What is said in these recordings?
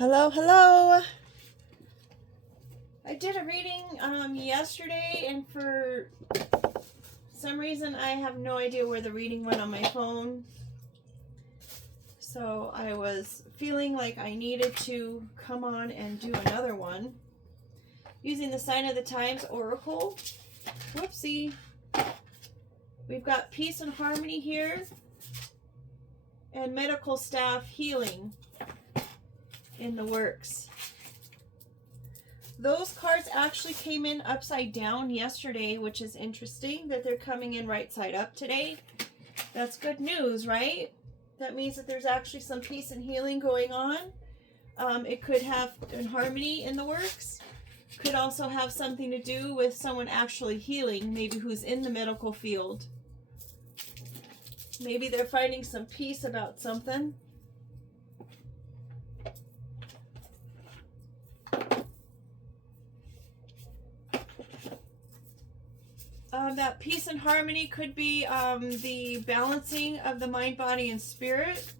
Hello, hello. I did a reading yesterday, and for some reason I have no idea where the reading went on my phone. So I was feeling like I needed to come on and do another one using the Sign of the Times Oracle. Whoopsie. We've got peace and harmony here, and medical staff healing in the works. Those cards actually came in upside down yesterday, which is interesting that they're coming in right side up today. That's good news, right? That means that there's actually some peace and healing going on. It could have harmony in the works. Could also have something to do with someone actually healing, maybe who's in the medical field. Maybe they're finding some peace about something. That peace and harmony could be the balancing of the mind, body, and spirit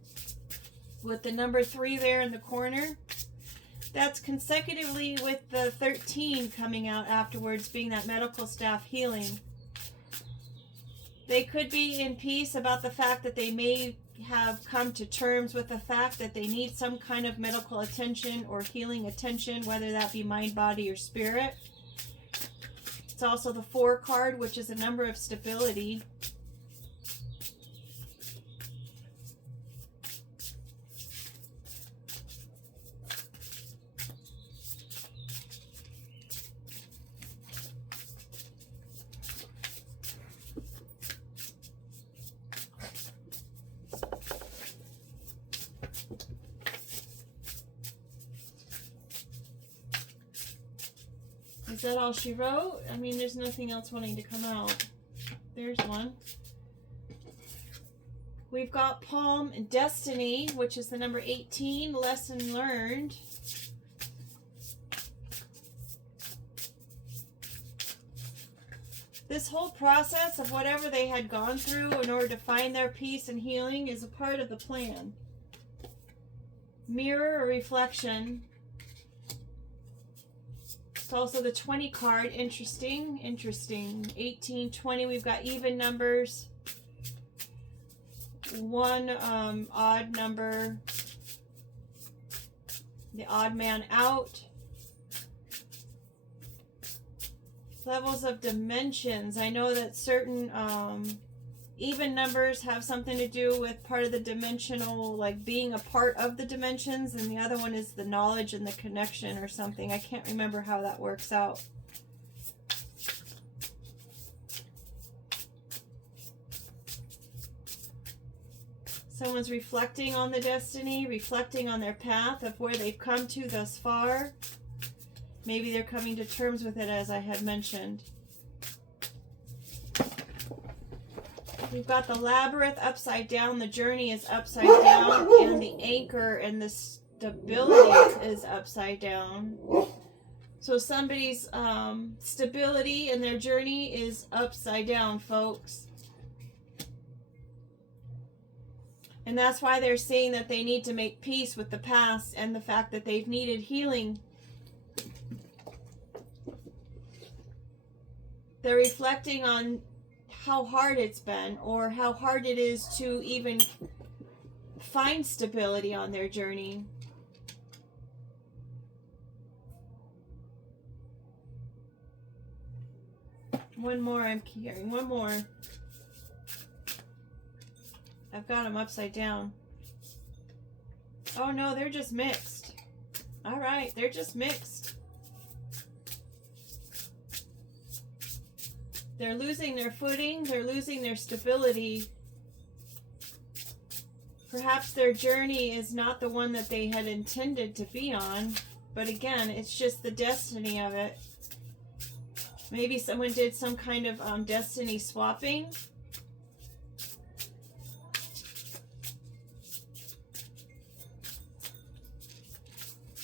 with the number 3 there in the corner. That's consecutively with the 13 coming out afterwards, being that medical staff healing. They could be in peace about the fact that they may have come to terms with the fact that they need some kind of medical attention or healing attention, whether that be mind, body, or spirit. It's also the 4 card, which is a number of stability. Is that all she wrote? I mean, there's nothing else wanting to come out. There's one. We've got Palm and Destiny, which is the number 18, lesson learned. This whole process of whatever they had gone through in order to find their peace and healing is a part of the plan. Mirror or reflection. It's also the 20 card. Interesting. 18, 20. We've got even numbers. 1 odd number. The odd man out. Levels of dimensions. I know that certain even numbers have something to do with part of the dimensional, like being a part of the dimensions, and the other one is the knowledge and the connection or something. I can't remember how that works out. Someone's reflecting on the destiny, reflecting on their path of where they've come to thus far. Maybe they're coming to terms with it, as I had mentioned. We've got the labyrinth upside down. The journey is upside down. And the anchor and the stability is upside down. So somebody's stability in their journey is upside down, folks. And that's why they're saying that they need to make peace with the past and the fact that they've needed healing. They're reflecting on how hard it's been, or how hard it is to even find stability on their journey. One more I'm hearing. One more. I've got them upside down. Oh no, they're just mixed. All right, they're just mixed. They're losing their footing. They're losing their stability. Perhaps their journey is not the one that they had intended to be on. But again, it's just the destiny of it. Maybe someone did some kind of destiny swapping.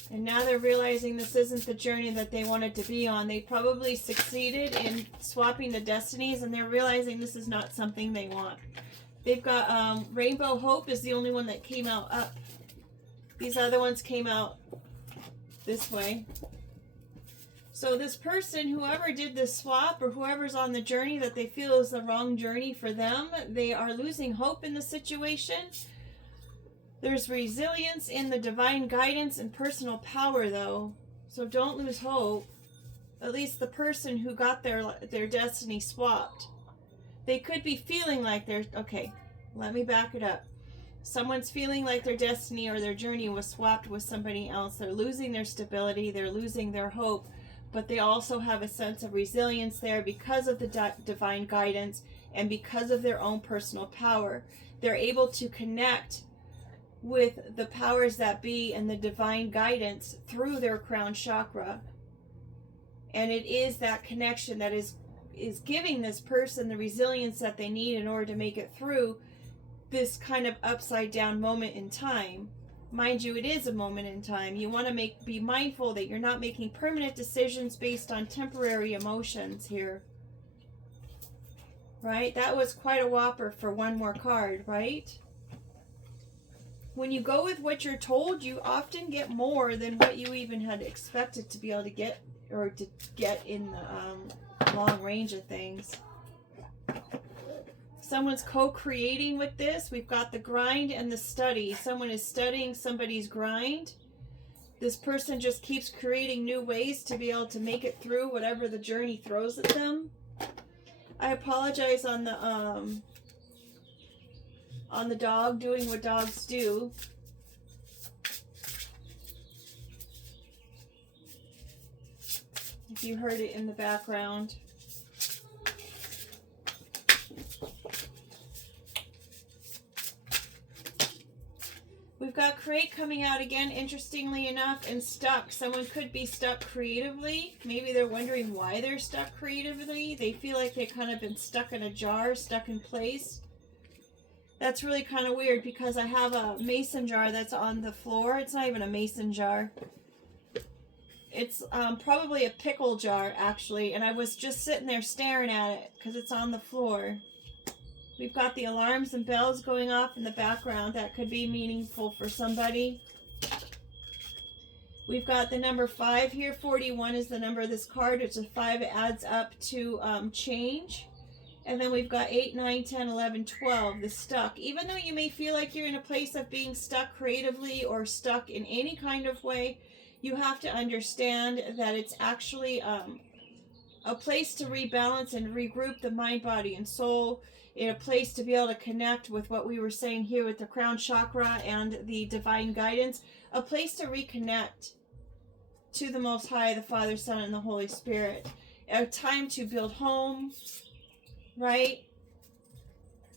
And now they're realizing this isn't the journey that they wanted to be on. They probably succeeded in swapping the destinies, and they're realizing this is not something they want. They've got Rainbow Hope is the only one that came out up. These other ones came out this way. So this person, whoever did this swap or whoever's on the journey that they feel is the wrong journey for them, they are losing hope in the situation. There's resilience in the divine guidance and personal power, though. So don't lose hope. At least the person who got their destiny swapped. They could be feeling like they're... Okay, let me back it up. Someone's feeling like their destiny or their journey was swapped with somebody else. They're losing their stability. They're losing their hope. But they also have a sense of resilience there because of the divine guidance and because of their own personal power. They're able to connect with the powers that be and the divine guidance through their crown chakra. And it is that connection that is giving this person the resilience that they need in order to make it through this kind of upside down moment in time. Mind you, it is a moment in time. You want to be mindful that you're not making permanent decisions based on temporary emotions here. Right? That was quite a whopper for one more card, right? When you go with what you're told, you often get more than what you even had expected to be able to get, or to get in the long range of things. Someone's co-creating with this. We've got the grind and the study. Someone is studying somebody's grind. This person just keeps creating new ways to be able to make it through whatever the journey throws at them. I apologize on the dog doing what dogs do. If you heard it in the background. We've got create coming out again, interestingly enough, and stuck. Someone could be stuck creatively. Maybe they're wondering why they're stuck creatively. They feel like they've kind of been stuck in a jar, stuck in place. That's really kind of weird because I have a mason jar that's on the floor. It's not even a mason jar. It's probably a pickle jar, actually, and I was just sitting there staring at it because it's on the floor. We've got the alarms and bells going off in the background. That could be meaningful for somebody. We've got the number 5 here. 41 is the number of this card. It's a 5. It adds up to change. And then we've got 8, 9, 10, 11, 12, the stuck. Even though you may feel like you're in a place of being stuck creatively or stuck in any kind of way, you have to understand that it's actually a place to rebalance and regroup the mind, body, and soul, in a place to be able to connect with what we were saying here with the crown chakra and the divine guidance, a place to reconnect to the Most High, the Father, Son, and the Holy Spirit. A time to build home, right?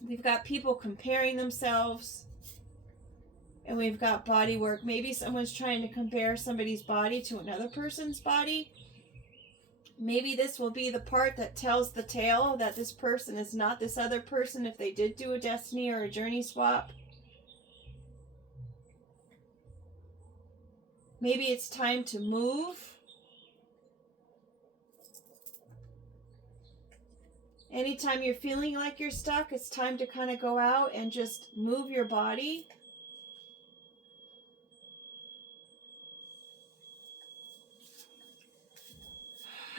We've got people comparing themselves, and we've got body work. Maybe someone's trying to compare somebody's body to another person's body. Maybe this will be the part that tells the tale that this person is not this other person if they did do a destiny or a journey swap. Maybe it's time to move. Anytime you're feeling like you're stuck, it's time to kind of go out and just move your body.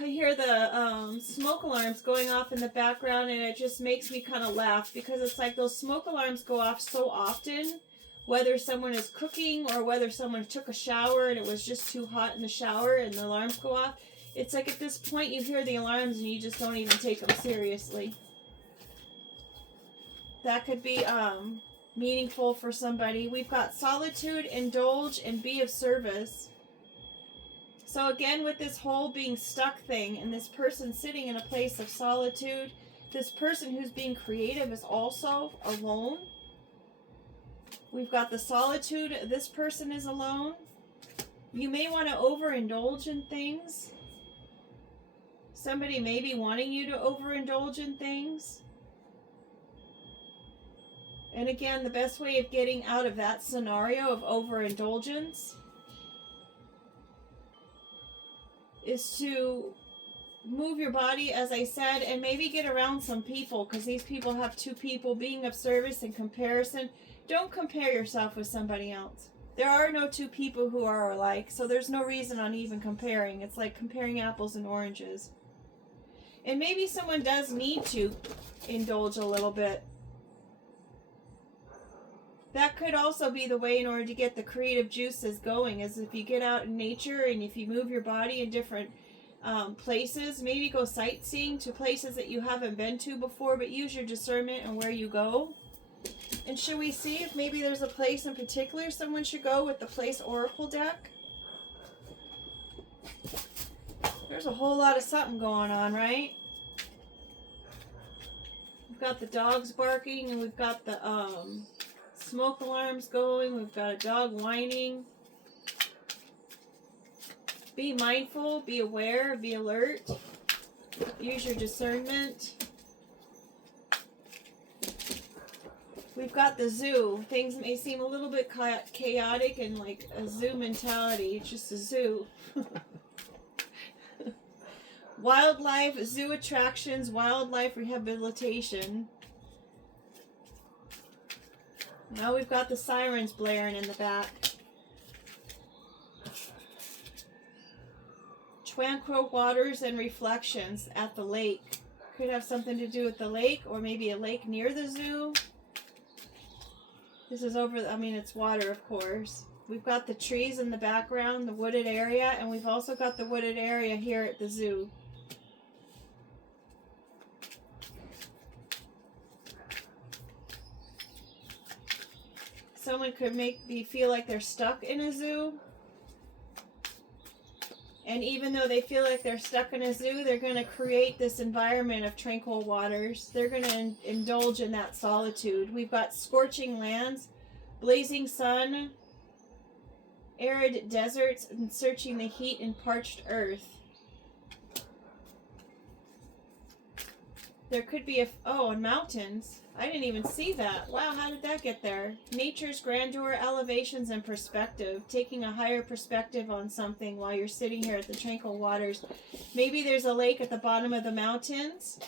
I hear the smoke alarms going off in the background, and it just makes me kind of laugh because it's like those smoke alarms go off so often, whether someone is cooking or whether someone took a shower and it was just too hot in the shower and the alarms go off. It's like at this point you hear the alarms and you just don't even take them seriously. That could be meaningful for somebody. We've got solitude, indulge, and be of service. So again, with this whole being stuck thing and this person sitting in a place of solitude, this person who's being creative is also alone. We've got the solitude. This person is alone. You may want to overindulge in things. Somebody may be wanting you to overindulge in things. And again, the best way of getting out of that scenario of overindulgence is to move your body, as I said, and maybe get around some people, because these people have 2 people being of service and comparison. Don't compare yourself with somebody else. There are no two people who are alike, so there's no reason on even comparing. It's like comparing apples and oranges. And maybe someone does need to indulge a little bit. That could also be the way in order to get the creative juices going, is if you get out in nature and if you move your body in different places, maybe go sightseeing to places that you haven't been to before, but use your discernment and where you go. And should we see if maybe there's a place in particular someone should go with the Place Oracle deck? There's a whole lot of something going on, right? We've got the dogs barking, and we've got the smoke alarms going. We've got a dog whining. Be mindful, be aware, be alert. Use your discernment. We've got the zoo. Things may seem a little bit chaotic and like a zoo mentality. It's just a zoo. Wildlife, zoo attractions, wildlife rehabilitation. Now we've got the sirens blaring in the back. Tranquil waters and reflections at the lake. Could have something to do with the lake, or maybe a lake near the zoo. This is over, it's water, of course. We've got the trees in the background, the wooded area, and we've also got the wooded area here at the zoo. Someone could make me feel like they're stuck in a zoo. And even though they feel like they're stuck in a zoo, they're going to create this environment of tranquil waters. They're going to indulge in that solitude. We've got scorching lands, blazing sun, arid deserts, and searching the heat in parched earth. There could be and mountains. I didn't even see that. Wow, how did that get there? Nature's grandeur, elevations, and perspective. Taking a higher perspective on something while you're sitting here at the tranquil waters. Maybe there's a lake at the bottom of the mountains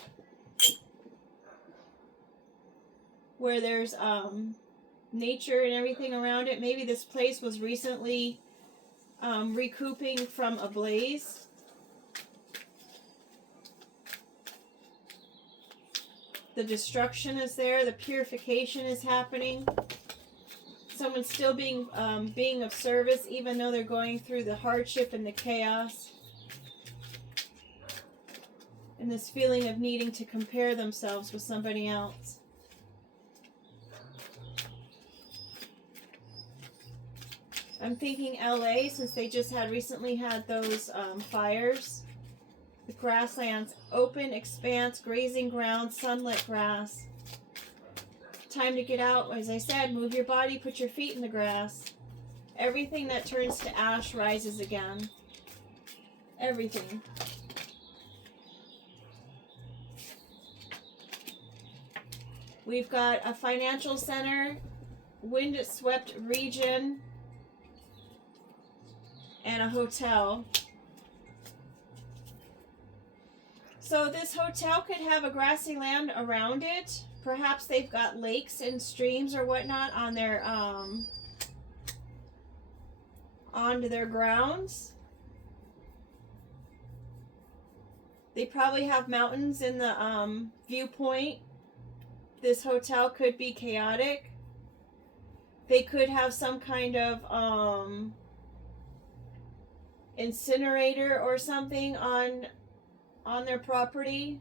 where there's nature and everything around it. Maybe this place was recently recouping from a blaze. The destruction is there. The purification is happening. Someone's still being of service, even though they're going through the hardship and the chaos. And this feeling of needing to compare themselves with somebody else. I'm thinking LA, since they just recently had those fires. The grasslands, open expanse, grazing ground, sunlit grass. Time to get out. As I said, move your body, put your feet in the grass. Everything that turns to ash rises again. Everything. We've got a financial center, wind-swept region, and a hotel. So this hotel could have a grassy land around it. Perhaps they've got lakes and streams or whatnot on their onto their grounds. They probably have mountains in the viewpoint. This hotel could be chaotic. They could have some kind of incinerator or something on their property.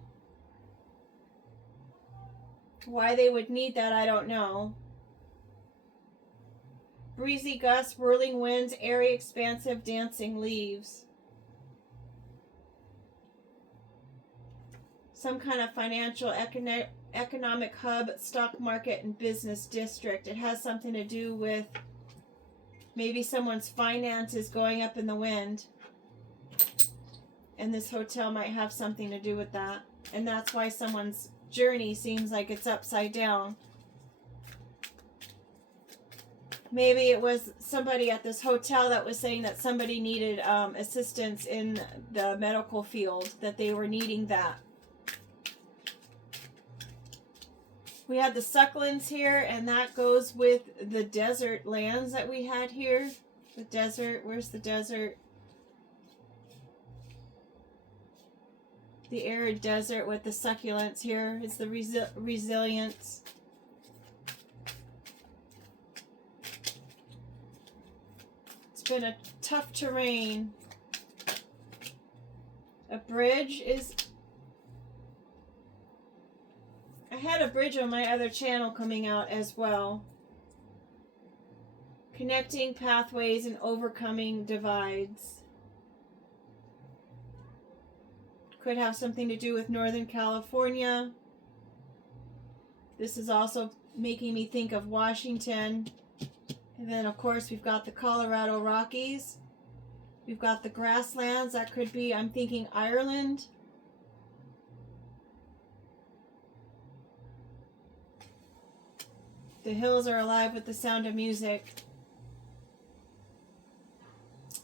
Why they would need that, I don't know. Breezy gusts, whirling winds, airy, expansive, dancing leaves. Some kind of financial, economic hub, stock market, and business district. It has something to do with maybe someone's finances going up in the wind. And this hotel might have something to do with that. And that's why someone's journey seems like it's upside down. Maybe it was somebody at this hotel that was saying that somebody needed assistance in the medical field, that they were needing that. We had the succulents here, and that goes with the desert lands that we had here. The desert, where's the desert? The arid desert with the succulents here is the resilience. It's been a tough terrain. A bridge is... I had a bridge on my other channel coming out as well. Connecting pathways and overcoming divides. Could have something to do with Northern California. This is also making me think of Washington. And then, of course, we've got the Colorado Rockies. We've got the grasslands. That could be, I'm thinking, Ireland. The hills are alive with the sound of music.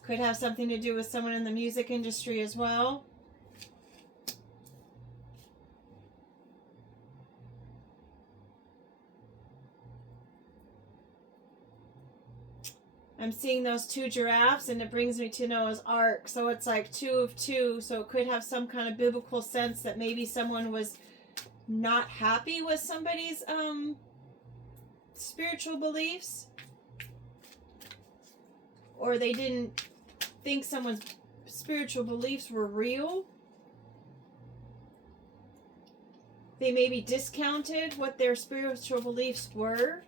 Could have something to do with someone in the music industry as well. I'm seeing those two giraffes, and it brings me to Noah's Ark. So it's like 2 of 2. So it could have some kind of biblical sense that maybe someone was not happy with somebody's spiritual beliefs. Or they didn't think someone's spiritual beliefs were real. They maybe discounted what their spiritual beliefs were.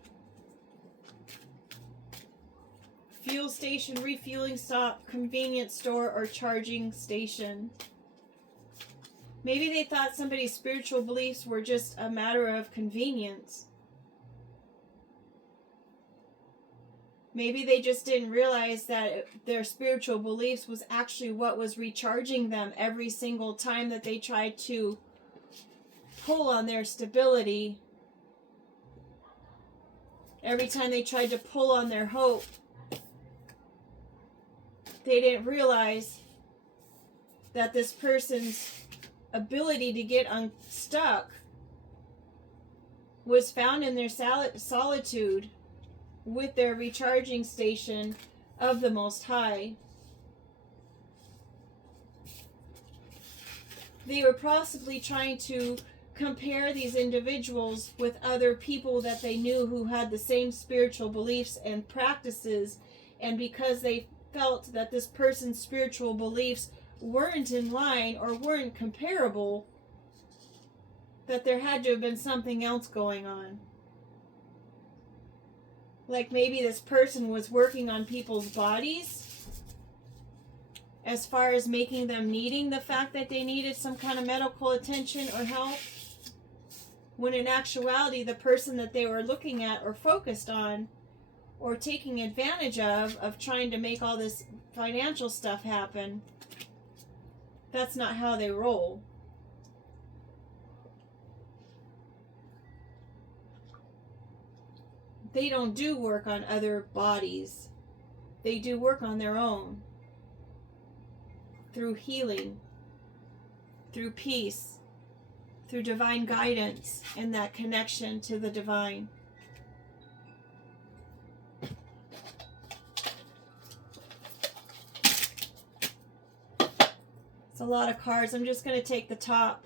Fuel station, refueling stop, convenience store, or charging station. Maybe they thought somebody's spiritual beliefs were just a matter of convenience. Maybe they just didn't realize that their spiritual beliefs was actually what was recharging them every single time that they tried to pull on their stability. Every time they tried to pull on their hope. They didn't realize that this person's ability to get unstuck was found in their solitude with their recharging station of the Most High. They were possibly trying to compare these individuals with other people that they knew who had the same spiritual beliefs and practices, and because they felt that this person's spiritual beliefs weren't in line or weren't comparable, that there had to have been something else going on. Like maybe this person was working on people's bodies as far as making them needing the fact that they needed some kind of medical attention or help, when in actuality the person that they were looking at or focused on or taking advantage of trying to make all this financial stuff happen, that's not how they roll. They don't do work on other bodies. They do work on their own. Through healing, through peace, through divine guidance, and that connection to the divine. It's a lot of cards. I'm just going to take the top.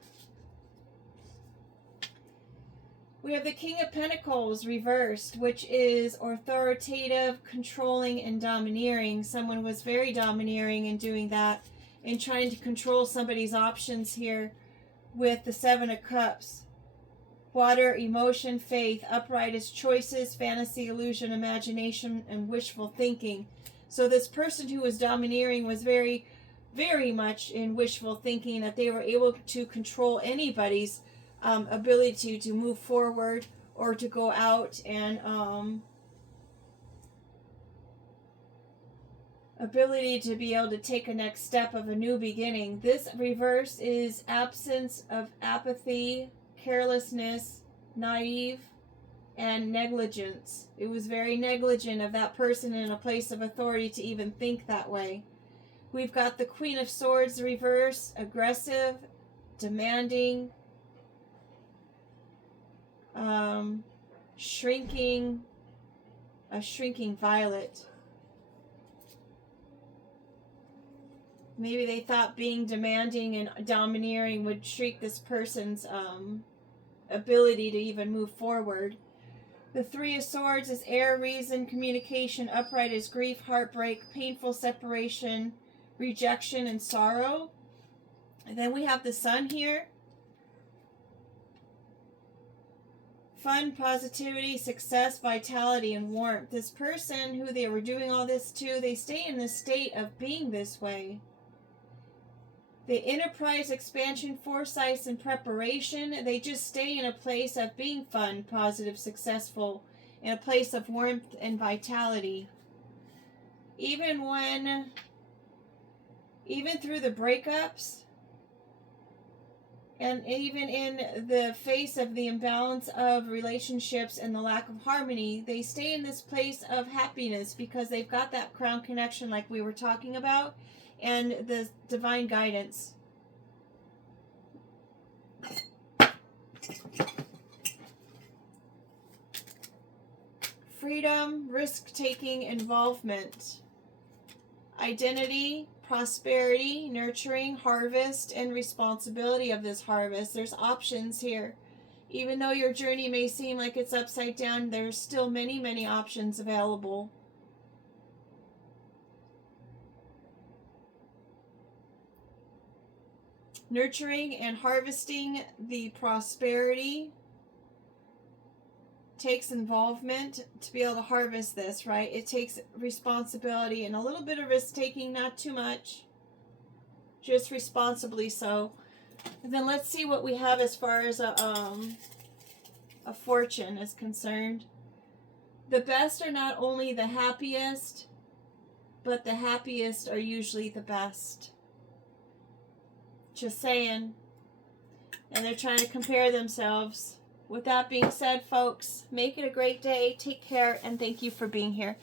We have the King of Pentacles reversed, which is authoritative, controlling, and domineering. Someone was very domineering in doing that and trying to control somebody's options here with the Seven of Cups. Water, emotion, faith, upright as choices, fantasy, illusion, imagination, and wishful thinking. So this person who was domineering was very, very much in wishful thinking, that they were able to control anybody's ability to move forward or to go out and ability to be able to take a next step of a new beginning. This reverse is absence of apathy, carelessness, naive, and negligence. It was very negligent of that person in a place of authority to even think that way. We've got the Queen of Swords reverse, aggressive, demanding, shrinking, a shrinking violet. Maybe they thought being demanding and domineering would shrink this person's ability to even move forward. The Three of Swords is air, reason, communication. Upright is grief, heartbreak, painful separation, rejection, and sorrow. And then we have the Sun here. Fun, positivity, success, vitality, and warmth. This person who they were doing all this to, they stay in this state of being this way. The enterprise, expansion, foresight, and preparation, they just stay in a place of being fun, positive, successful, in a place of warmth and vitality. Even through the breakups, and even in the face of the imbalance of relationships and the lack of harmony, they stay in this place of happiness because they've got that crown connection like we were talking about, and the divine guidance. Freedom, risk-taking, involvement. Identity, prosperity, nurturing, harvest, and responsibility of this harvest. There's options here. Even though your journey may seem like it's upside down, there's still many, many options available. Nurturing and harvesting the prosperity takes involvement to be able to harvest this, right? It takes responsibility and a little bit of risk taking, not too much, just responsibly so. And then let's see what we have as far as a fortune is concerned. The best are not only the happiest, but the happiest are usually the best. Just saying. And they're trying to compare themselves. With that being said, folks, make it a great day. Take care, and thank you for being here.